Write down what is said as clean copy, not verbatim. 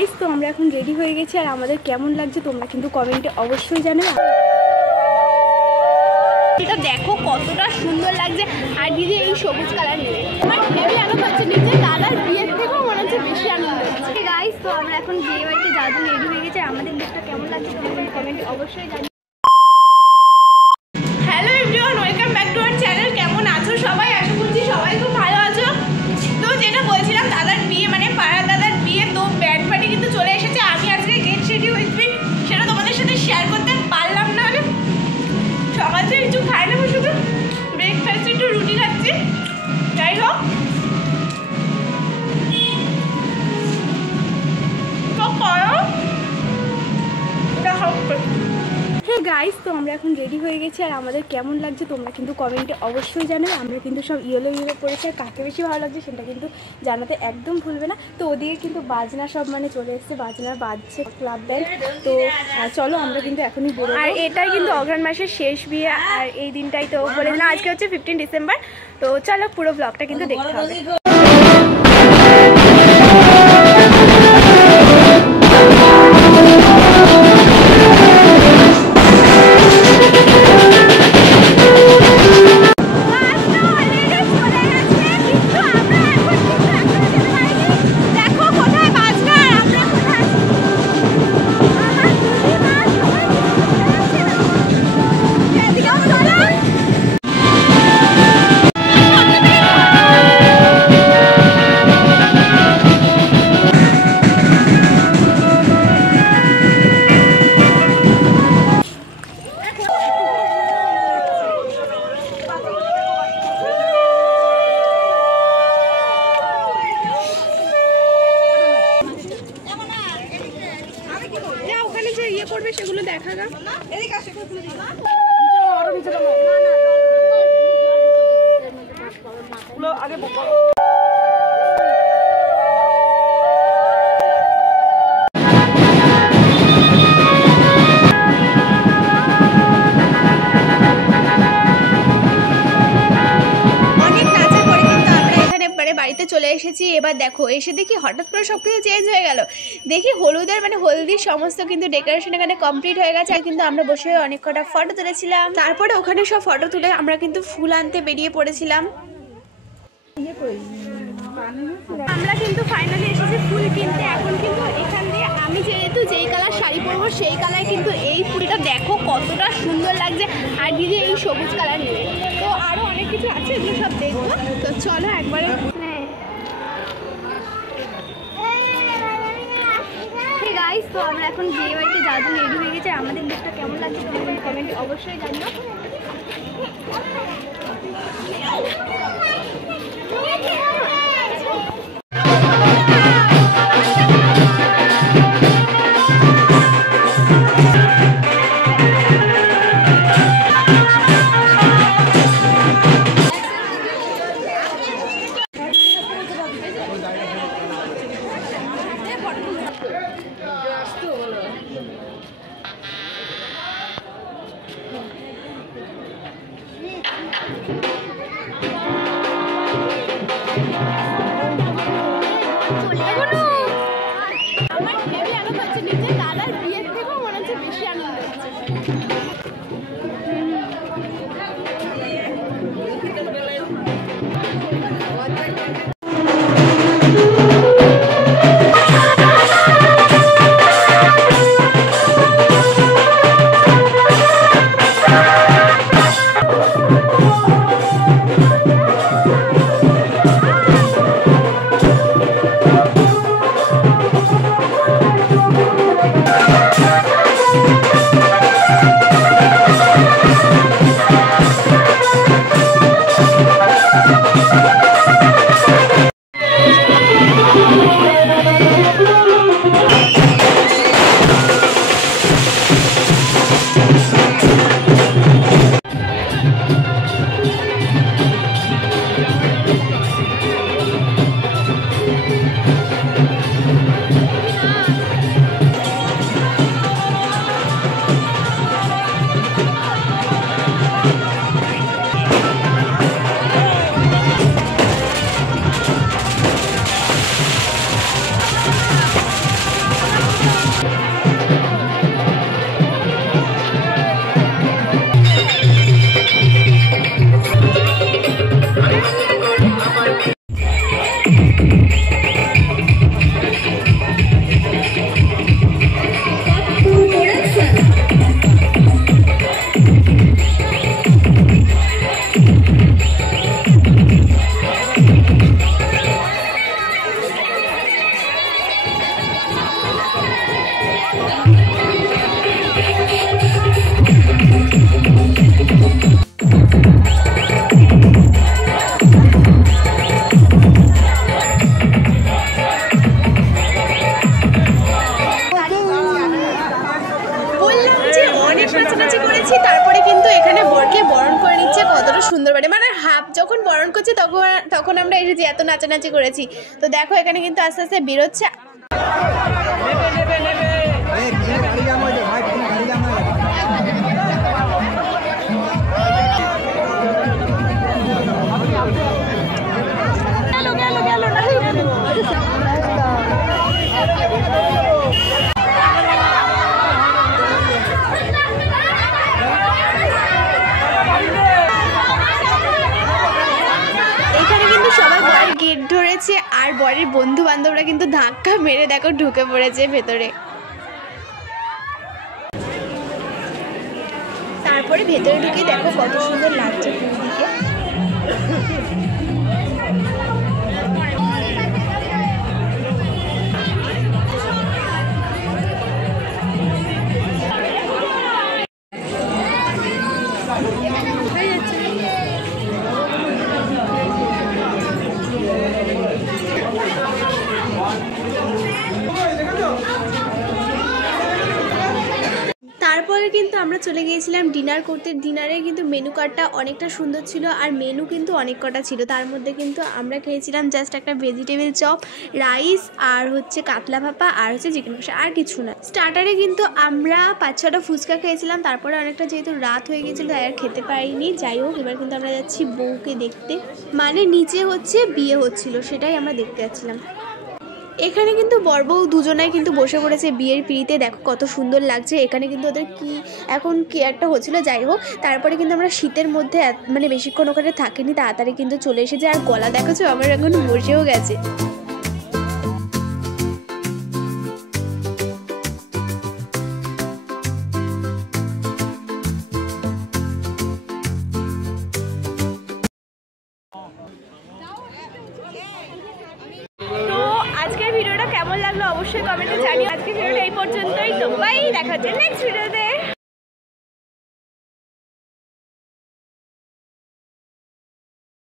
Guys তো আমরা এখন রেডি হয়ে গেছি আর আমাদের কেমন লাগছে তোমরা কিন্তু কমেন্টে অবশ্যই জানাবে। এটা দেখো কতটা সুন্দর লাগছে আর দিদি এই সবুজ কালার নিয়ে আমার হেভি আনন্দ হচ্ছে, নিজের দাদার বিয়ের থেকেও মনে হচ্ছে বেশি আনন্দ হচ্ছে। গাইস তো আমরা এখন বিয়ে বাড়িতে যাওয়ার জন্য রেডি হয়ে গেছি, আমাদের লুকটা কেমন লাগছে তোমরা কিন্তু কমেন্টে অবশ্যই জানাবে। Hello everyone, welcome back to our channel. কেমন আছো সবাই? আশা করছি সবাই খুব ভালো আছো। তো যেটা বলছিলাম দাদার বিয়ে মানে পাড়ার দাদার বিয়ে, তো ব্যান্ড পার্টি কিন্তু চলে এসেছে। আমি আজকে গেট রেডি উইথ মি সেটা তোমাদের সাথে শেয়ার করতে পারলাম না। হলে সকাল থেকে কিছু খাই না, শুধু ব্রেকফাস্ট একটু রুটি খাচ্ছি। যাই হোক তো করো গাইস তো আমরা এখন রেডি হয়ে গেছি আর আমাদের কেমন লাগছে তোমরা কিন্তু কমেন্টে অবশ্যই জানাবে। আমরা কিন্তু সব ইয়েলো ইয়েলো পরেছি আর কাকে বেশি ভালো লাগছে সেটা কিন্তু জানাতে একদম ভুলবে না। তো ওদিকে কিন্তু বাজনা সব মানে চলে এসছে, বাজনা বাজছে ক্লাব ব্যান্ড। তো চলো আমরা কিন্তু এখনই বেরোবো। আর এটাই কিন্তু অঘ্রাণ মাসের শেষ বিয়ে আর এই দিনটাই তো বলে দিলাম আজকে হচ্ছে 15 ডিসেম্বর। তো চলো পুরো ব্লগটা কিন্তু দেখতে হবে। করবে সেগুলো দেখা গা আগে বাড়িতে চলে এসেছি। এবার দেখো এসে দেখি হঠাৎ করে সব কিছু চেঞ্জ হয়ে গেল। দেখি হলুদের মানে হলদির সমস্ত কিন্তু ডেকোরেশন এখানে কমপ্লিট হয়ে গেছে। আর কিন্তু আমরা বসে অনেক কটা ফটো তুলেছিলাম। তারপরে ওখানে সব ফটো তুলে আমরা কিন্তু ফুল আনতে বেরিয়ে পড়েছিলাম। আমরা কিন্তু ফাইনালি এসেছি ফুল কিনতে। এখন কিন্তু এখান দিয়ে আমি যেহেতু যেই কালার শাড়ি পরবো সেই কালার কিন্তু এই ফুলটা দেখো কতটা সুন্দর লাগছে আর দিদি এই সবুজ কালার নিয়ে। তো আরও অনেক কিছু আছে এগুলো সব দেখবো। তো চলো একবারে গাইস তো আমরা এখন বিয়ে বাড়িতে যাওয়ার জন্য রেডি হয়ে গেছি। আমাদের লুকটা কেমন লাগছে তোমরা কমেন্টে অবশ্যই জানিও। আমার হেভি আনন্দ হচ্ছে, নিজের দাদার বিয়ের থেকেও মনে হচ্ছে বেশি আনন্দ হচ্ছে। হাফ যখন বরণ করছে তখন আমরা এসেছি, এত নাচানাচি করেছি। তো দেখো এখানে কিন্তু আস্তে আস্তে বেরোচ্ছে। সবাই বরের গেট ধরেছে আর বরের বন্ধু বান্ধবরা কিন্তু ধাক্কা মেরে দেখো ঢুকে পড়েছে ভেতরে। তারপরে ভেতরে ঢুকে দেখো কত সুন্দর লাগছে পুরীদিকে। তারপরে কিন্তু আমরা চলে গিয়েছিলাম ডিনার করতে। ডিনারে কিন্তু মেনু কার্ডটা অনেকটা সুন্দর ছিল আর মেনু কিন্তু অনেক কটা ছিল। তার মধ্যে কিন্তু আমরা খেয়েছিলাম জাস্ট একটা ভেজিটেবিল চপ, রাইস আর হচ্ছে কাতলা ভাপা আর হচ্ছে চিকেন কষা, আর কিছু না। স্টার্টারে কিন্তু আমরা 5-6টা ফুচকা খেয়েছিলাম। তারপরে অনেকটা যেহেতু রাত হয়ে গেছিলো আর খেতে পারিনি। যাই হোক, এবার কিন্তু আমরা যাচ্ছি বউকে দেখতে, মানে নিচে হচ্ছে বিয়ে হচ্ছিল, সেটাই আমরা দেখতে যাচ্ছিলাম। এখানে কিন্তু বর বউ দুজনাই কিন্তু বসে পড়েছে বিয়ের পিঁড়িতে। দেখো কত সুন্দর লাগছে। এখানে কিন্তু ওদের কি একটা হচ্ছিল। যাই হোক, তারপরে কিন্তু আমরা শীতের মধ্যে মানে বেশিক্ষণ ওখানে থাকিনি, তাড়াতাড়ি কিন্তু চলে এসেছে। আর গলা দেখেছো আমার এখন বসেও গেছে। আজকের ভিডিওটা কেমন লাগলো অবশ্যই কমেন্টে জানিও। আজকের ভিডিওটা এই পর্যন্তই। তো বাই, দেখা হচ্ছে নেক্সট ভিডিওতে।